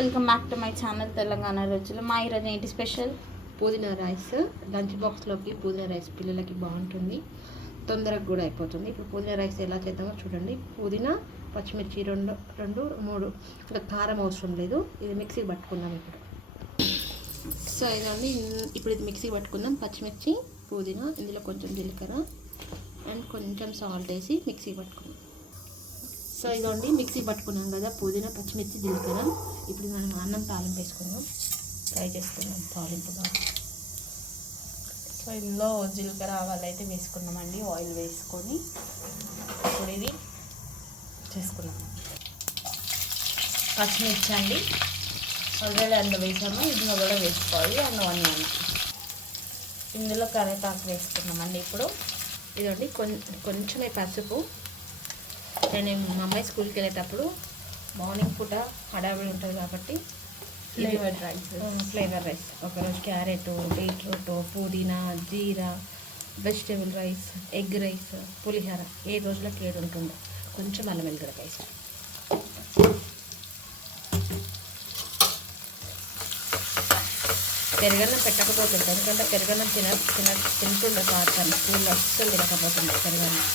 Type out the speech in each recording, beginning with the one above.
Welcome back to my channel Telangana రుచులు. మా ఈరోజు ఏంటి స్పెషల్? పుదీనా రైస్. లంచ్ బాక్స్లోకి పుదీనా రైస్ పిల్లలకి బాగుంటుంది, తొందరగా కూడా అయిపోతుంది. ఇప్పుడు పుదీనా రైస్ ఎలా చేద్దామో చూడండి. పుదీనా, పచ్చిమిర్చి రెండు మూడు, ఇంకా కారం అవసరం లేదు. ఇది మిక్సీ పట్టుకుందాం ఇప్పుడు. సో ఇదండి, ఇప్పుడు ఇది మిక్సీ పట్టుకుందాం. పచ్చిమిర్చి, పుదీనా, ఇందులో కొంచెం జీలకర్ర అండ్ కొంచెం సాల్ట్ వేసి మిక్సీ పట్టుకుందాం. సో ఇదండి, మిక్సీ పట్టుకున్నాం కదా పుదీనా, పచ్చిమిర్చి, జీలకర్ర. ఇప్పుడు మనం అన్నం తాలింపు వేసుకుందాం, ఫ్రై చేసుకుందాం తాలింపుగా. సో ఇందులో జీలకర్ర ఆవాలు అయితే వేసుకున్నామండి, ఆయిల్ వేసుకొని ఇప్పుడు ఇది చేసుకున్నాం. పచ్చిమిర్చి అండి ఆల్రెడీ అందులో వేసాము, ఇందులో కూడా వేసుకోవాలి. అండ్ ఆనియన్, ఇందులో కరివేపాకు వేసుకున్నామండి. ఇప్పుడు ఇదండి కొంచెమే పసుపు. నేను మా అమ్మాయి స్కూల్కి వెళ్ళేటప్పుడు మార్నింగ్ పూట హడావిడి ఉంటుంది కాబట్టి ఫ్లేవర్ రైస్ ఒకరోజు క్యారెట్, బీట్రూట్, పుదీనా, జీరా, వెజిటేబుల్ రైస్, ఎగ్ రైస్, పులిహోర ఏ రోజులకు ఏడు ఉంటుంది. కొంచెం అల్లం వెల్లిగడ్డ పేస్ట్. పెరుగన్నం పెట్టకపోతుంటే, ఎందుకంటే పెరుగన్నం తింటుండే పాత్రలు స్కూల్లో అస్సలు తినకపోతుండే పెరుగన్నం,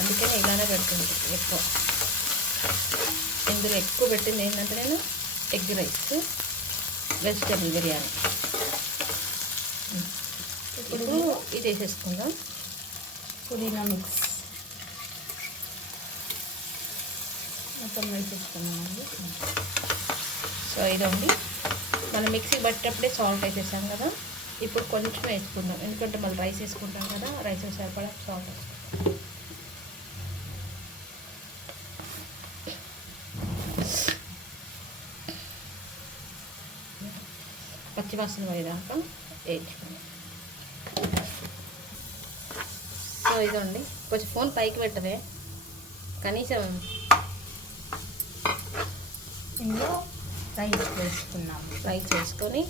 అందుకని ఇలానే పెడుతుంది ఎక్కువ. ఇందులో ఎక్కువ పెట్టింది ఏంటంటే నేను ఎగ్ రైస్, వెజిటేబుల్ బిర్యానీ. ఇప్పుడు ఇది వేసేసుకుందాం, పుదీనా మిక్స్ మొత్తం వేసేసుకున్నామండి. సో ఇదండి, మనం మిక్సీ పట్టేటప్పుడే సాల్ట్ వేసేసాం కదా. ఇప్పుడు కొంచెం వేసుకుందాం, ఎందుకంటే మళ్ళీ రైస్ వేసుకుంటాం కదా. రైస్ సరిపడా సాల్ట్ వేసుకుంటాం. పచ్చివాసన పోయేదాకా వేయించుకోండి. సో ఇదండి, కొంచెం ఫోన్ పైకి పెట్టవే, కనీసం. ఇందులో రైస్ వేసుకొని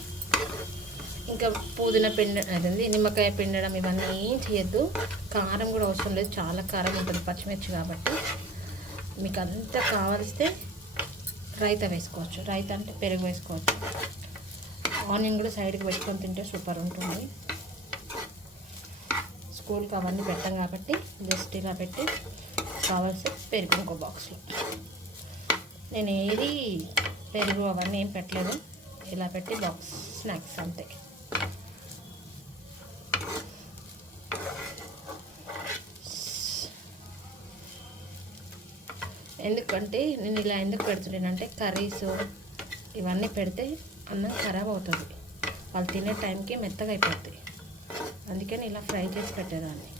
ఇంకా పుదీనా అదండి నిమ్మకాయ పిండడం ఇవన్నీ ఏం చేయొద్దు. కారం కూడా అవసరం లేదు, చాలా కారం ఉంటుంది పచ్చిమిర్చి కాబట్టి. మీకు అంతా కావలిస్తే రైతా వేసుకోవచ్చు. రైతా అంటే పెరుగు వేసుకోవచ్చు. ఆనియన్ కూడా సైడ్కి పెట్టుకొని తింటే సూపర్ ఉంటుంది. స్కూల్కి అవన్నీ పెట్టాం కాబట్టి జస్ట్ ఇలా పెట్టి కావాల్సి పెరుగు ఇంకో బాక్స్లో. నేను ఏది పెరుగు అవన్నీ ఏం పెట్టలేదు, ఇలా పెట్టి బాక్స్ స్నాక్స్ అంతే. ఎందుకంటే నేను ఇలా ఎందుకు పెడుతున్నానంటే కర్రీస్ ఇవన్నీ పెడితే అన్నం ఖరాబ్ అవుతుంది, వాళ్ళు తినే టైంకి మెత్తగా అయిపోతుంది. అందుకని ఇలా ఫ్రై చేసి పెట్టేదాన్ని.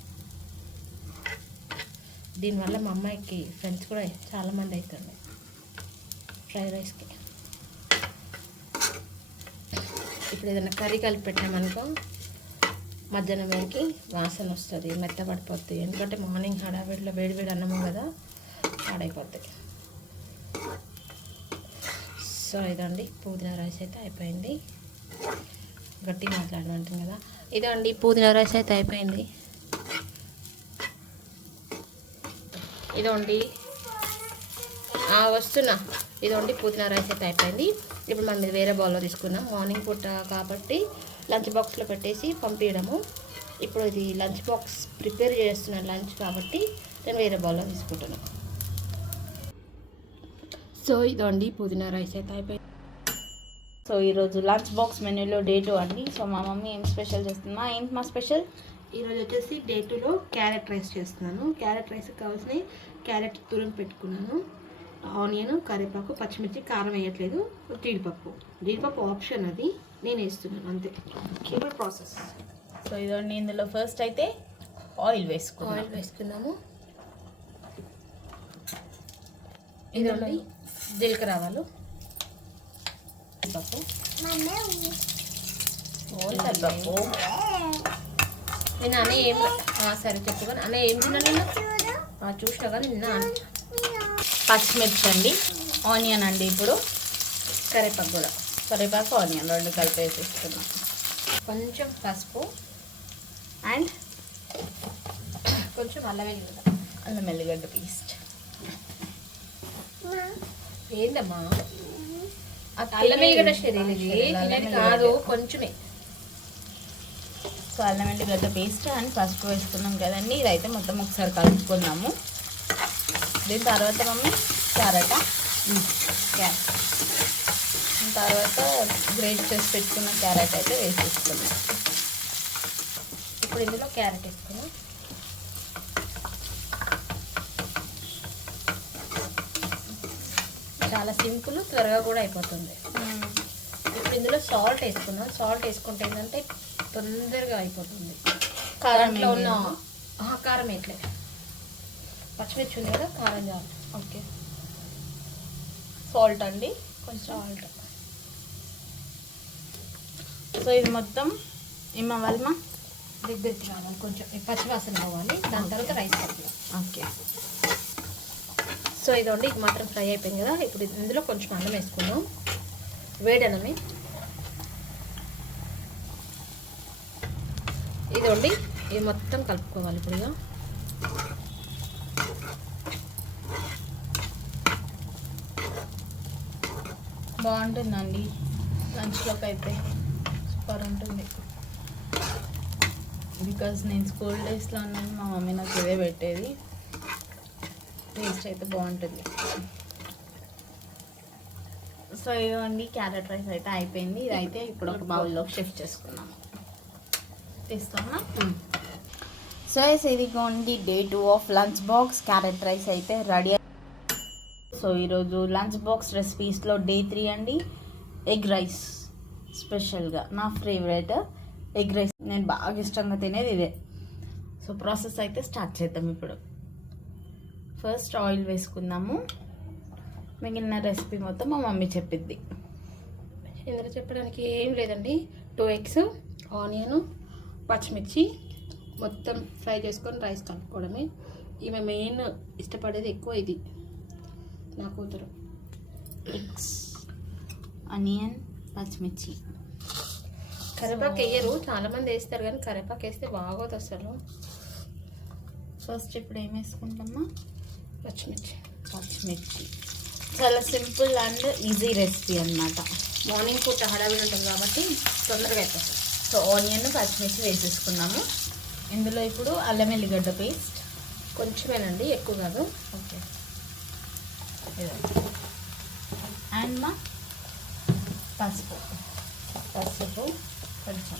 దీనివల్ల మా అమ్మాయికి ఫ్రెండ్స్ కూడా చాలామంది అవుతుంది ఫ్రైడ్ రైస్కి. ఇప్పుడు ఏదైనా కర్రీ కలిపి పెట్టామనుకో మధ్యాహ్నం వేడికి వాసన వస్తుంది, మెత్తపడిపోతుంది. ఎందుకంటే మార్నింగ్ హడావిడిలో వేడి అన్నము కదా, పాడైపోతుంది. సో ఇదండి, పుదీనా రైస్ అయితే అయిపోయింది. గట్టిగా మాట్లాడమంటుంది కదా. ఇదండి, పుదీనా రైస్ అయితే అయిపోయింది. ఇదండి వస్తున్నా. ఇదండి, పుదీనా రైస్ అయితే అయిపోయింది. ఇప్పుడు మనం ఇది వేరే బౌల్లో తీసుకున్నాం. మార్నింగ్ పూట కాబట్టి లంచ్ బాక్స్లో పెట్టేసి పంపించడము. ఇప్పుడు ఇది లంచ్ బాక్స్ ప్రిపేర్ చేస్తున్నాను లంచ్ కాబట్టి నేను వేరే బౌల్లో తీసుకుంటున్నాను. సో ఇదండి, పుదీనా రైస్ అయితే అయిపోయింది. సో ఈరోజు లంచ్ బాక్స్ మెనూలో డే 2 అండి. సో మా మమ్మీ ఏం స్పెషల్ చేస్తుందా? ఏంటి మా స్పెషల్? ఈరోజు వచ్చేసి డే 2లో క్యారెట్ రైస్ చేస్తున్నాను. క్యారెట్ రైస్కి కావాల్సిన క్యారెట్ తురుము పెట్టుకున్నాను, ఆనియన్, కరివేపాకు, పచ్చిమిర్చి, కారం వేయట్లేదు, జీడిపప్పు ఆప్షన్, అది నేను వేస్తున్నాను అంతే. ఇప్పుడు ప్రాసెస్. సో ఇదండి, ఇందులో ఫస్ట్ అయితే ఆయిల్ వేసుకున్నాము. ఇదండి జీలకర్ర, ఆవాలు, పప్పు, నేను అనే ఏం సరే చెప్పుకొని అనే ఏం తిన్నా నిన్న చూసినా కానీ నిన్న. పచ్చిమిర్చి అండి, ఆనియన్ అండి, ఇప్పుడు కరివేపాకు కూడా. కరివేపాకు, ఆనియన్ రెండు కలిపి వేసేస్తున్నాం. కొంచెం పసుపు అండ్ కొంచెం అల్లం వెల్లిగడ్డ పేస్ట్. ఏందమ్మా అల్లం ఎల్లిగడ్డ శరీరం ఇది తినేది కాదు, కొంచెమే. సో అల్లం ఎల్లిగడ్డ పేస్ట్ అండ్ పసుపు వేసుకున్నాం కదండి. ఇదైతే మొత్తం ఒకసారి కలుపుకున్నాము. దీని తర్వాత మమ్మీ క్యారెట్ తర్వాత గ్రేట్ చేసి పెట్టుకున్న క్యారెట్ అయితే వేసేసుకున్నాం. ఇప్పుడు ఇందులో క్యారెట్ వేసుకున్నాం. చాలా సింపుల్, త్వరగా కూడా అయిపోతుంది. ఇప్పుడు ఇందులో సాల్ట్ వేసుకున్నాం. సాల్ట్ వేసుకుంటే ఏంటంటే తొందరగా అయిపోతుంది. కారంలో ఉన్న కారం ఎట్లే పచ్చిమిర్చి ఉంది కదా, కారం చాలు. ఓకే, సాల్ట్ అండి, కొంచెం సాల్ట్. సో ఇది మొత్తం ఇమ్మవల్మా దగ్గరికి రావాలి, కొంచెం పచ్చివాసన పోవాలి. దాని తర్వాత రైస్ కలుపుదాం. ఓకే, సో ఇదండి ఇది మాత్రం ఫ్రై అయిపోయింది కదా. ఇప్పుడు ఇందులో కొంచెం అన్నం వేసుకుందాం, వేడి అన్నమే. ఇదండి ఇది మొత్తం కలుపుకోవాలి ఇప్పుడు. ఇక బాగుంటుందండి, లంచ్లోకి అయితే సూపర్ ఉంటుంది. బికాజ్ నేను స్కూల్ డేస్లో ఉన్నాను, మా మమ్మీ నాకు ఇదే పెట్టేది. టేస్ట్ అయితే బాగుంటుంది. సో ఇదిగోండి క్యారెట్ రైస్ అయితే అయిపోయింది. ఇదైతే ఇప్పుడు ఒక బౌల్లోకి షిఫ్ట్ చేసుకున్నాము. తీస్తామా? సో ఇదిగోండి day 2 of lunch box carrot rice అయితే రెడీ. సో ఈరోజు లంచ్ బాక్స్ రెసిపీస్లో డే 3 అండి. ఎగ్ రైస్, స్పెషల్గా నా ఫేవరెట్ ఎగ్ రైస్. నేను బాగా ఇష్టంగా తినేది ఇదే. సో ప్రాసెస్ అయితే స్టార్ట్ చేద్దాం ఇప్పుడు. ఫస్ట్ ఆయిల్ వేసుకుందాము. మిగిలిన రెసిపీ మొత్తం మా మమ్మీ చెప్పిద్ది. ఇందులో చెప్పడానికి ఏం లేదండి. 2 ఎగ్స్, ఆనియన్, పచ్చిమిర్చి మొత్తం ఫ్రై చేసుకొని రైస్ కలుపుకోవడమే. ఈమె మెయిన్ ఇష్టపడేది ఎక్కువ ఇది, నా కూతురు. ఎగ్స్, ఆనియన్, పచ్చిమిర్చి. కరివేపాకు వేయరు, చాలామంది వేస్తారు కానీ కరివేపాకు వేస్తే బాగోదు అసలు. ఫస్ట్ ఇప్పుడు ఏం వేసుకుంటామా? పచ్చిమిర్చి. చాలా సింపుల్ అండ్ ఈజీ రెసిపీ అన్నమాట. మార్నింగ్ పూట హడావిడి ఉంటుంది కాబట్టి తొందరగా అయిపోతుంది. సో ఆనియన్, పచ్చిమిర్చి వేసేసుకున్నాము. ఇందులో ఇప్పుడు అల్లం ఎల్లిగడ్డ పేస్ట్ కొంచెమేనండి, ఎక్కువ కాదు. ఓకే, అండ్ మా పసుపు కొంచెం.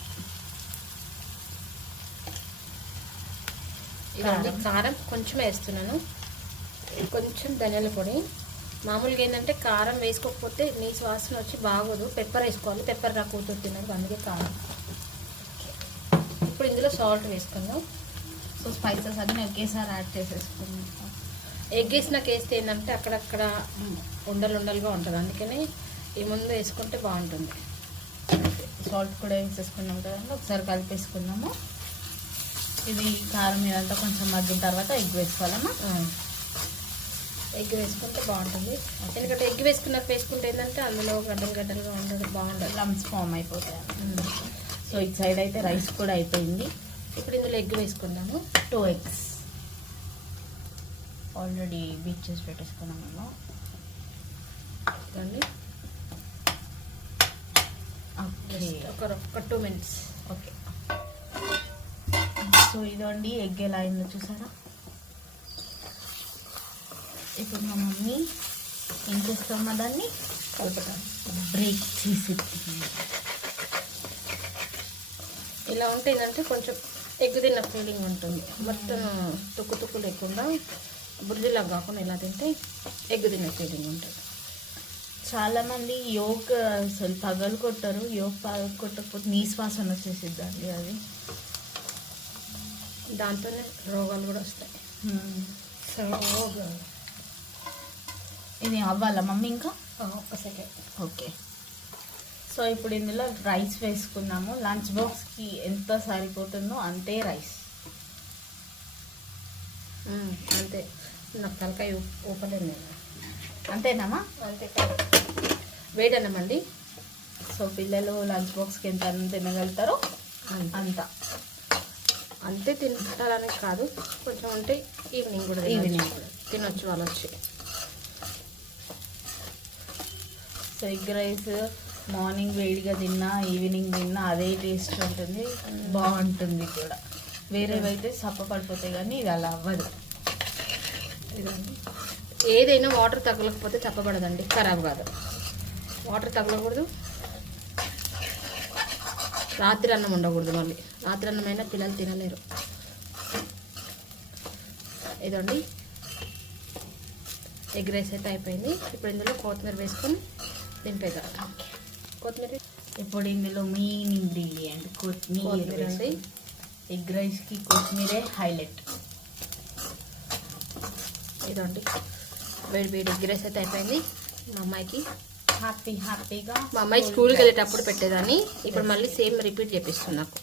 ఇవన్నీ కారం కొంచెం వేస్తున్నాను, కొంచెం ధనియాల పొడి. మామూలుగా ఏంటంటే కారం వేసుకోకపోతే నీ వాసన వచ్చి బాగోదు. పెప్పర్ వేసుకోవాలి, పెప్పర్ నా కూతురు తినదు, అందుకే కారం. ఇప్పుడు ఇందులో సాల్ట్ వేసుకుందాం. సో స్పైసెస్ అన్నీ ఒకేసారి యాడ్ చేసేసుకుందాం. ఎగ్ వేసినాక వేస్తే ఏంటంటే అక్కడక్కడ ఉండలుగా ఉంటుంది, అందుకని ఈ ముందు వేసుకుంటే బాగుంటుంది. సాల్ట్ కూడా వేసేసుకున్నాం కదండి, ఒకసారి కలిపేసుకున్నాము. ఇది కారం ఇదంతా కొంచెం మగ్గిన తర్వాత ఎగ్ వేసుకోవాలమ్మా. ఎగ్ వేసుకుంటే బాగుంటుంది. ఎందుకంటే ఎగ్ వేసుకుంటే ఏంటంటే అందులో గడ్డలుగా ఉండదు, బాగుండదు, లమ్స్ ఫామ్ అయిపోతాయి. సో ఇటు సైడ్ అయితే రైస్ కూడా అయిపోయింది. ఇప్పుడు ఇందులో ఎగ్ వేసుకుందాము. 2 ఎగ్స్ ఆల్రెడీ బీట్ చేసి పెట్టేసుకున్నాము. ఇదండి ఒక 2 minutes. ఓకే, సో ఇదండి ఎగ్ ఎలా అయిందో చూసారా. ఇప్పుడు మా మమ్మీ ఏం చేస్తామా దాన్ని బ్రేక్ చేసి ఇలా ఉంటే ఏంటంటే కొంచెం ఎగ్ తిన్న ఫీలింగ్ ఉంటుంది. మొత్తం తుక్కు లేకుండా బుర్జిలా కాకుండా ఇలా తింటే ఎగ్ తిన్న ఫీలింగ్ ఉంటుంది. చాలామంది యోగ్ అసలు పగలు కొట్టరు, యోగ్ పగలు కొట్టకపోతే నీ శ్వాసన వచ్చేసిద్దండి. అది దాంతోనే రోగాలు కూడా వస్తాయి. ఇది అవ్వాలా మమ్మీ ఇంకా ఒక్క సెకండ్. ఓకే, సో ఇప్పుడు ఇందులో రైస్ వేసుకున్నాము. లంచ్ బాక్స్కి ఎంత సరిపోతుందో అంతే రైస్. అంతే, నాకు తలకాయ ఊపలేదు నేను. అంతేనామా? అంతే వేడన్నమండి. సో పిల్లలు లంచ్ బాక్స్కి ఎంత తినగలుగుతారో అంత. అంతే తింటారని కాదు, కొంచెం ఉంటే ఈవినింగ్ కూడా తినొచ్చు వాళ్ళు వచ్చి. సో ఎగ్ రైస్ మార్నింగ్ వేడిగా తిన్నా ఈవినింగ్ తిన్నా అదే టేస్ట్ ఉంటుంది, బాగుంటుంది కూడా. వేరేవి అయితే సప్ప పడిపోతాయి కానీ ఇది అలా అవ్వదు. ఇదండి, ఏదైనా వాటర్ తగలకపోతే తప్పబడదండి, ఖరాబ్ కాదు. వాటర్ తగలకూడదు, రాత్రి అన్నం ఉండకూడదు. మళ్ళీ రాత్రి అన్నమైనా పిల్లలు తినలేరు. ఇదండి ఎగ్ రైస్ అయితే అయిపోయింది. ఇప్పుడు ఇందులో కొత్తిమీర వేసుకొని దింపేద్దాం. కొత్తిమీర ఇప్పుడు ఇందులో మెయిన్ ఇంగ్రీడియంట్ కొత్తిమీర అండి. ఎగ్ రైస్కి కొత్తిమీరే హైలైట్. ఇదండి వేడి వేడి ఎగ్ రైస్ అయితే అయిపోయింది. మా అమ్మాయికి హ్యాపీగా మా అమ్మాయి స్కూల్కి వెళ్ళేటప్పుడు పెట్టేదాన్ని, ఇప్పుడు మళ్ళీ సేమ్ రిపీట్ చేపిస్తుంది నాకు.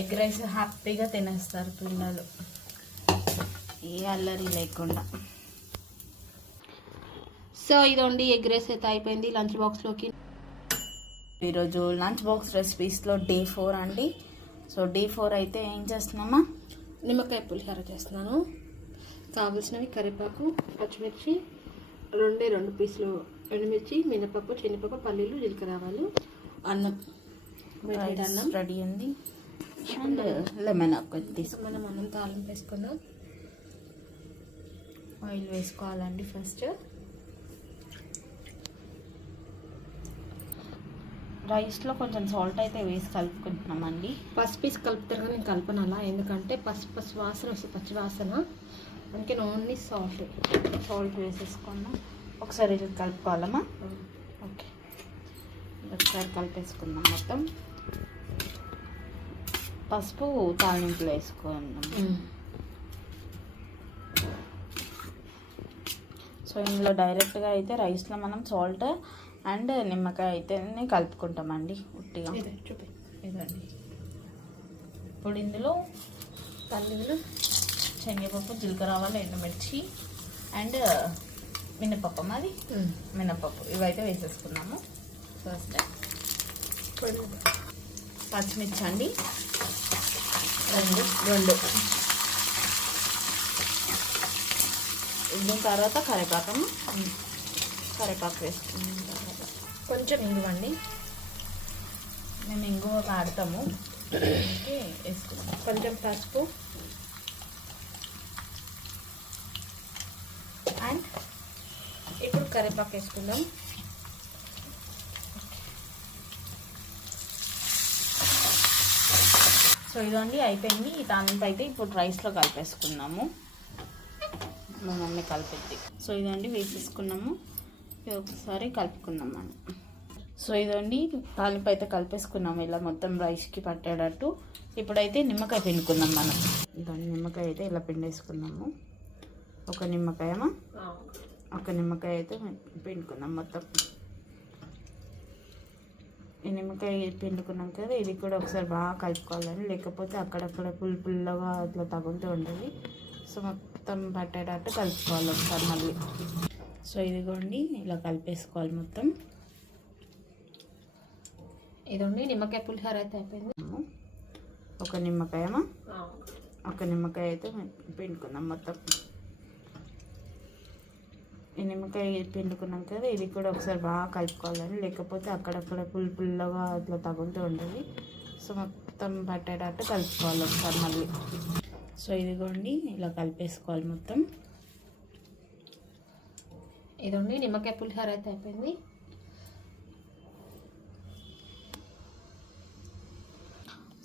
ఎగ్ రైస్ హ్యాపీగా తినేస్తారు పిల్లలు, ఏ అల్లరి లేకుండా. సో ఇదండి ఎగ్ రైస్ అయితే అయిపోయింది లంచ్ బాక్స్లోకి. ఈరోజు లంచ్ బాక్స్ రెసిపీస్లో డే 4 అండి. సో డే 4 అయితే ఏం చేస్తున్నామా? నిమ్మకాయ పులిహోర చేస్తున్నాను. కావలసినవి కరివేపాకు, పచ్చిమిర్చి, 2 పీసులు ఎండుమిర్చి, మినపప్పు, శనగపప్పు, పల్లీలు, జీలకర్ర, ఆవాలు, అన్నం. అన్నం రెడీ ఉంది అండ్ లెమన్ ఒకటి తీసుకుని మనం అన్నం తాలింపు వేసుకుందాం. ఆయిల్ వేసుకోవాలండి. ఫస్ట్ రైస్లో కొంచెం సాల్ట్ అయితే వేసి కలుపుకుంటున్నామండి. పసుపు వేసి కలుపుతారు కానీ నేను కలపను అలా, ఎందుకంటే పసుపు వాసన వస్తుంది, పచ్చి వాసన. అందుకే ఓన్లీ సాల్ట్ వేసేసుకున్నాం. ఒకసారి ఇది కలుపుకోవాలమ్మా. ఓకే, ఒకసారి కలిపేసుకుందాం మొత్తం. పసుపు తాలింపులో వేసుకున్నాం. సో ఇందులో డైరెక్ట్గా అయితే రైస్లో మనం సాల్ట్ అండ్ నిమ్మకాయ అయితే కలుపుకుంటామండి ఉట్టిగా. ఇదండి ఇప్పుడు ఇందులో పల్లీలు, శనగపప్పు, జీలకర్ర, ఆవాలు, ఎండుమిర్చి అండ్ మినపప్పు, మాది మినపప్పు ఇవైతే వేసేసుకున్నాము. ఫస్ట్ పచ్చిమిర్చి అండి 2. దీని తర్వాత కరివేపాకు వేసుకున్న తర్వాత కొంచెం ఇంగువండి. మేము ఇంగువ వాడతాము, వేసుకున్నాం. కొంచెం పసుపు అండ్ ఇప్పుడు కరివేపాకు వేసుకుందాం. సో ఇదండి అయిపోయింది. ఈ తాలింపు అయితే ఇప్పుడు రైస్లో కలిపేసుకున్నాము. మా మమ్మీ కలిపేది. సో ఇదండి వేసేసుకున్నాము. ఇది ఒకసారి కలుపుకుందాం మనం. సో ఇదండి తాలింపు అయితే కలిపేసుకున్నాము ఇలా మొత్తం రైస్కి పట్టేటట్టు. ఇప్పుడైతే నిమ్మకాయ పిండుకుందాం మనం. ఇదండి నిమ్మకాయ అయితే ఇలా పిండేసుకున్నాము. ఒక నిమ్మకాయ అయితే పిండుకుందాం మొత్తం. ఈ నిమ్మకాయ పిండుకున్నాం కదా, ఇది కూడా ఒకసారి బాగా కలుపుకోవాలని, లేకపోతే అక్కడక్కడ పుల్లగా అట్లా తగులుతూ ఉంటుంది. సో మొత్తం పట్టేటట్టు కలుపుకోవాలి ఒకసారి మళ్ళీ. సో ఇదిగోండి ఇలా కలిపేసుకోవాలి మొత్తం. ఇదండి నిమ్మకాయ పులిహోర అయితే అయిపోయింది. ఒక నిమ్మకాయ అయితే పిండుకుందాం మొత్తం. ఈ నిమ్మకాయ పిండుకున్నాం కదా, ఇది కూడా ఒకసారి బాగా కలుపుకోవాలని, లేకపోతే అక్కడక్కడ పుల్లగా అట్లా తగులుతూ ఉంటుంది. సో మొత్తం పట్టేటట్టు కలుపుకోవాలి ఒకసారి మళ్ళీ. సో ఇదిగోండి ఇలా కలిపేసుకోవాలి మొత్తం. ఇదండి నిమ్మకాయ పులిహోర అయితే అయిపోయింది.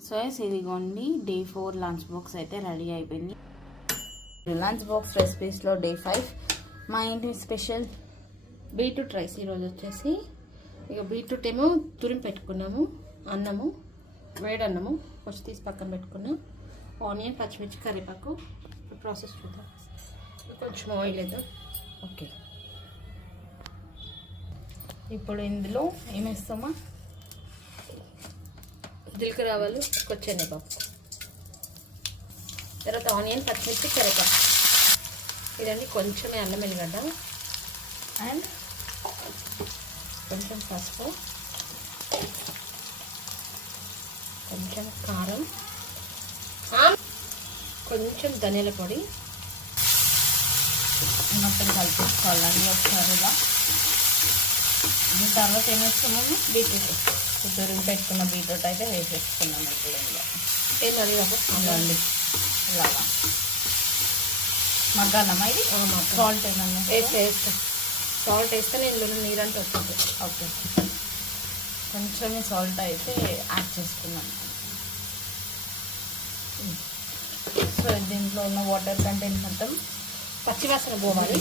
సో ఇదిగోండి డే 4 లంచ్ బాక్స్ అయితే రెడీ అయిపోయింది. లంచ్ బాక్స్ రెసిపీస్లో డే 5 మా ఇంటి స్పెషల్ బీట్రూట్ రైస్. ఈరోజు వచ్చేసి ఇక బీట్రూట్ ఏమో తురిమి పెట్టుకున్నాము, అన్నము వేడన్నము కొంచెం తీసి పక్కన పెట్టుకున్నాం, ఆనియన్, పచ్చిమిర్చి, కరివేపాకు. ప్రాసెస్ చూద్దాం. కొంచెం ఆయిల్ వేద్దాం. ఓకే, ఇప్పుడు ఇందులో ఏమేస్తామా? జీలకర్ర, ఆవాలు, కొంచెం శనగపప్పు, తర్వాత ఆనియన్, పచ్చిమిర్చి, కరివేపాకు. ఇదండి కొంచెమే అల్లం వెల్లిగడ్డ అండ్ కొంచెం పసుపు, కొంచెం కారం, కొంచెం ధనియాల పొడి, మొత్తం కలిపేసుకోవాలండి ఒకసారి ఇలా. దీని తర్వాత ఏం వేస్తున్నాము? బీట్రూట్ తురిమి పెట్టుకున్న బీట్రూట్ అయితే వేసేసుకున్నాము ఇప్పుడు ఇందులో. ఏంటది ఇవ్వండి ఇలాగా మగ్గాలమ్మా ఇది. సాల్ట్ ఏమన్నా వేస్తే సాల్ట్ వేస్తే నేను ఇందులో నీరంతా వస్తుంది. ఓకే, కొంచెం సాల్ట్ అయితే యాడ్ చేసుకున్నాం. సో దీంట్లో ఉన్న వాటర్ కంటెంట్ మొత్తం పచ్చివాసన పోవాలి.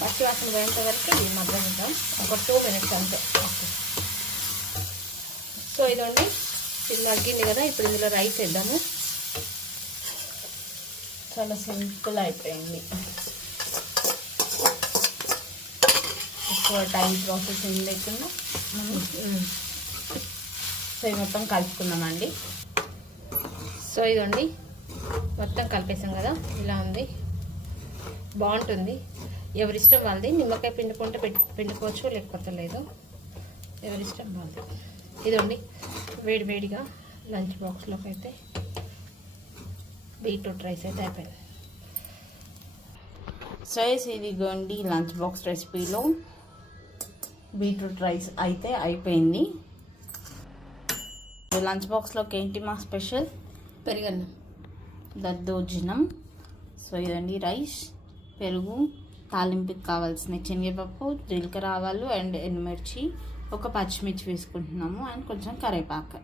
పచ్చివాసన పోయేంత వరకు ఇది మగ్గనిద్దాం, ఒక 2 minutes అంతే. ఓకే, సో ఇదండి ఇది మగ్గింది కదా. ఇప్పుడు ఇందులో రైస్ వేద్దాము. చాలా సింపుల్ అయిపోయింది. ఎక్కువ టైం ప్రాసెస్ ఏం లేకుండా సో ఇది మొత్తం కలుపుకుందామండి. సో ఇదండి మొత్తం కలిపేసాం కదా, ఇలా ఉంది, బాగుంటుంది. ఎవరిష్టం వాళ్ళది. నిమ్మకాయ పిండుకుంటే పిండుకోవచ్చు, లేకపోతే లేదు, ఎవరిష్టం వాళ్ళది. ఇదండి వేడివేడిగా లంచ్ బాక్స్లోకి అయితే బీట్రూట్ రైస్ అయితే అయిపోయింది. సో ఇదిగోండి లంచ్ బాక్స్ రెసిపీలో బీట్రూట్ రైస్ అయితే అయిపోయింది. లంచ్ బాక్స్లోకి ఏంటి మా స్పెషల్? పెరుగన్నం, దద్దోజనం. సో ఇదండి రైస్, పెరుగు, తాలింపుకి కావాల్సిన శనగపప్పు, జీలకర్ర, ఆవాలు అండ్ ఎండుమిర్చి, ఒక పచ్చిమిర్చి వేసుకుంటున్నాము అండ్ కొంచెం కరివేపాకు.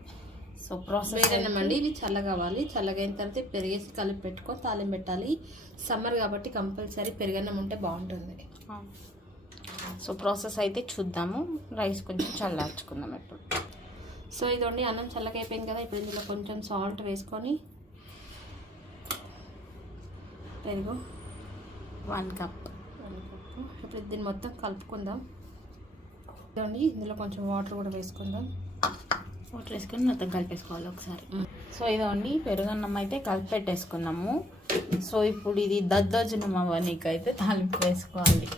సో ప్రాసెస్ పెరుగన్నం అండి. ఇది చల్లగా కావాలి. చల్లగా అయిన తర్వాత పెరిగేసి కలిపి పెట్టుకొని తాలింపు పెట్టాలి. సమ్మర్ కాబట్టి కంపల్సరీ పెరుగన్నం ఉంటే బాగుంటుంది. సో ప్రాసెస్ అయితే చూద్దాము. రైస్ కొంచెం చల్లార్చుకుందాం ఇప్పుడు. సో ఇదండి అన్నం చల్లగా అయిపోయింది కదా. ఇప్పుడు ఇందులో కొంచెం సాల్ట్ వేసుకొని పెరుగు 1 కప్. ఇప్పుడు దీన్ని మొత్తం కలుపుకుందాం. ఇదండి ఇందులో కొంచెం వాటర్ కూడా వేసుకుందాం. వాటర్ వేసుకొని మొత్తం కలిపేసుకోవాలి ఒకసారి. సో ఇదండి పెరుగన్నం అయితే కలిపి పెట్టేసుకున్నాము. సో ఇప్పుడు ఇది దద్దోజనం అవ్వనీకి అయితే తాలింపు వేసుకోవాలి.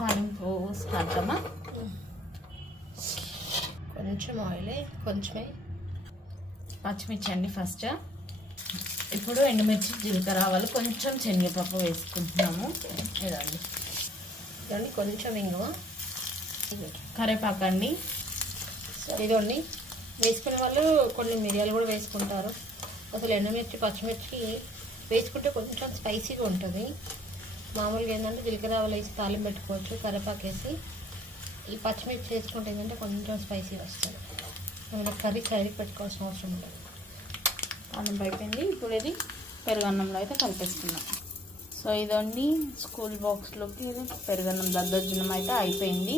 తాలింపు స్టార్ట్ అమ్మా. కొంచెం ఆయిలే, కొంచెమే పచ్చిమిర్చి అండి ఫస్ట్. ఇప్పుడు ఎండుమిర్చి, జీలకర్ర, ఆవాలు, కొంచెం శనగపప్పు వేసుకుంటున్నాము. ఇదండి ఇదండి కొంచెం ఇంగువ, కరివేపాకు అండి. ఇదండి వేసుకునే వాళ్ళు కొన్ని మిరియాలు కూడా వేసుకుంటారు. అసలు ఎండుమిర్చి, పచ్చిమిర్చి వేసుకుంటే కొంచెం స్పైసీగా ఉంటుంది. మామూలుగా ఏంటంటే జీలకర్ర ఆవాలు వేసి తాలింపు పెట్టుకోవచ్చు, కరివేపాకు వేసి. ఈ పచ్చిమిర్చి వేసుకుంటే ఏంటంటే కొంచెం స్పైసీగా వస్తుంది. ఏమైనా కర్రీ పెట్టుకోవాల్సిన అవసరం ఉంటుంది. అన్నం అయిపోయింది. ఇప్పుడు ఇది పెరుగన్నంలో అయితే కలిపేసుకున్నాం. సో ఇదండి స్కూల్ బాక్స్లోకి ఇది పెరుగన్నం దద్దోజనం అయితే అయిపోయింది.